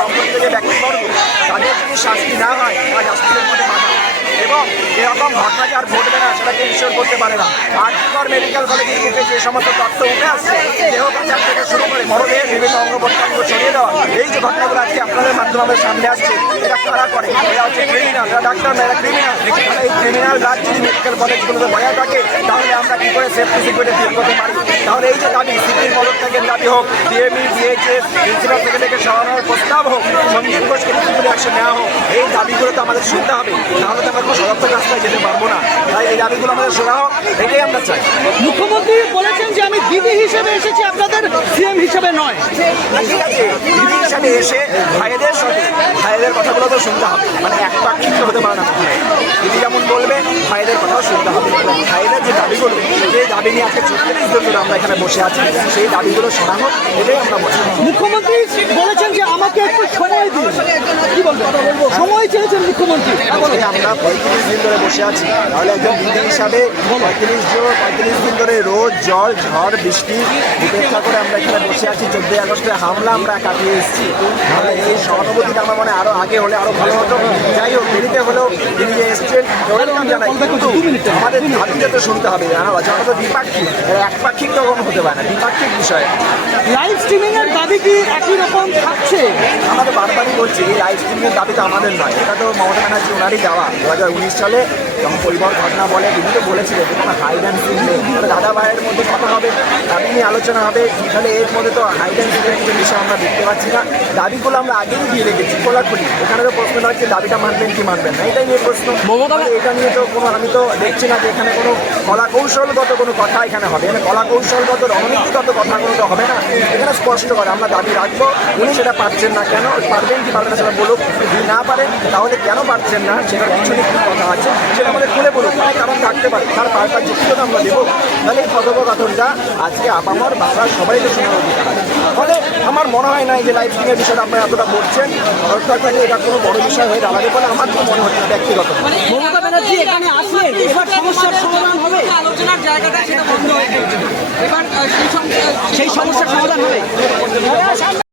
সম্পর্কিত যে ব্যক্তিবর্গ, তাদের যদি শাস্তি না হয় বা জাস্টিসের মধ্যে বাধা এবং এরকম ঘটনা যে আর ঘটবে না, সেটাকে ঈশ্বর করতে পারে না। আর্থিকর মেডিকেল কলেজের বুকে যে সমস্ত তথ্য উঠে আসছে, দেহ পাচার থেকে শুরু করে মরদেহের বিভিন্ন অঙ্গ প্রত্যঙ্গ ছড়িয়ে দেওয়া এই যে ঘটনাগুলো আজকে আপনাদের মাধ্যমে আমাদের সামনে আসছে, এটা কারা করে? এরা হচ্ছে ক্রিমিনাল এরা ডাক্তার না এরা ক্রিমিনাল এই ক্রিমিনাল রাজ যদি মেডিকেল কলেজগুলোতে বজায় থাকে, তাহলে আমরা কি করে সেফটি সিকিউরিটি ফিল করতে পারি? তাহলে এই যে দাবি সিপির পদত্যাগের দাবি হোক ডিএমই ডিএইচএস প্রিন্সিপাল থেকে থেকে সরানোর প্রস্তাব হোক সঞ্জীব ঘোষকে অ্যাকশন নেওয়া হোক, এই দাবিগুলো তো আমাদের শুনতে হবে। তাহলে তো আমরা কোনো সদর্থক রাস্তায় যেতে পারব না। এই দাবিগুলো আমাদের শোনা হোক এটাই আমরা চাই। মুখ্যমন্ত্রী বলেছেন যে আমি দিদি হিসেবে এসেছি আপনাদের সিএম হিসেবে নয়। ঠিক আছে দিদি হিসাবে এসে ভাইদের সাথে ভাইদের কথাগুলো তো শুনতে হবে। মানে এক পাক্ষিক তো হতে পারে না দিদি যেমন বলবে ভাইদের কথাও শুনতে হবে। ভাইদের যে দাবিগুলো সেই দাবি নিয়ে আজকে দিন ধরে আমরা এখানে বসে আছি সেই দাবিগুলো শোনা হোক এটাই আমরা বলছি। মুখ্যমন্ত্রী বলেছেন যে আমাকে একটু সময় দিন কি বলবেন সময় চেয়েছেন মুখ্যমন্ত্রী। আমরা পঁয়ত্রিশ দিন ধরে বসে আছি তাহলে একজন দিদি হিসাবে পঁয়ত্রিশ জন পঁয়ত্রিশ দিন ধরে রোদ জল ঝড় বৃষ্টি উপেক্ষা করে আমরা এখানে বসে আছি। চোদ্দই আগস্টের হামলা আমরা কাটিয়ে এসেছি। তাহলে এই সহানুভূতিটা আমার মনে আরও আগে হলে আরও ভালো হতো। যাই হোক দেরিতে হলেও তিনি যে এসছেন ওয়েলকাম জানাই কিন্তু আমাদের দাবিটা তো শুনতে হবে জানা? আমরা তো দ্বিপাক্ষিক একপাক্ষিক তো হতে পারে না দ্বিপাক্ষিক বিষয়। লাইভ স্ট্রিমিং এর দাবি কি একই রকম থাকছে? বলছি এই লাইভ স্ট্রিমের দাবি তো আমাদের নয়। এটা তো মমতা ব্যানার্জি ওনারই দেওয়া। দু হাজার উনিশ সালে যখন পরিবার ঘটনা বলে তিনি তো বলেছিলেন যে কোনো হাইড অ্যান্ড নেই। দাদা ভাইয়ের মধ্যে কথা হবে? দাবি নিয়ে আলোচনা হবে। তাহলে এর মধ্যে তো হাইড অ্যান্ড সিকের কিছু বিষয় আমরা দেখতে পাচ্ছি না। দাবিগুলো আমরা আগেই দিয়ে রেখেছি কোলা খোলাখুলি এখানে তো প্রশ্নটা হচ্ছে দাবিটা মানবেন কি মানবেন না? এটাই নিয়ে প্রশ্ন। এটা নিয়ে তো কোনো আমি তো দেখছি না যে এখানে কোনো কলা কৌশলগত কোনো কথা এখানে হবে। মানে কলা কৌশলগত রণনীতিগত কথা কোনো তো হবে না। এখানে স্পষ্ট করে আমরা দাবি রাখব উনি সেটা পারছেন না কেন পারবেন কি পারবেন না সেটা বলুক যদি না পারেন তাহলে কেন পারছেন না সেটার পিছনে কি কথা আছে সেটা আমাদের খুলে বলুক মানে কারণ থাকতে পারে তার পাল্টা যুক্তি তো আমরা দেবো তাহলে এই কথোপকথনটা আজকে আপামর বাংলার সবাই তো শোনার অধিকার আছে ফলে আমার মনে হয় না এই যে লাইভ স্ট্রিমের বিষয়টা আপনারা এতটা বলছেন সরকার থেকে এটা কোনো বড় বিষয় হয়ে দাঁড়াবে বলে আমার তো মনে হচ্ছে ব্যক্তিগত। মমতা ব্যানার্জি এখানে আসলেন এবার সমস্যার সমাধান হবে। আলোচনার জায়গাটা সেটা বন্ধ হয়ে গেছে। এবার সেই সমস্যার সমাধান হবে।